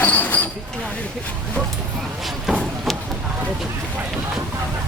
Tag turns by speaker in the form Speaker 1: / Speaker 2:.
Speaker 1: Thank um, you.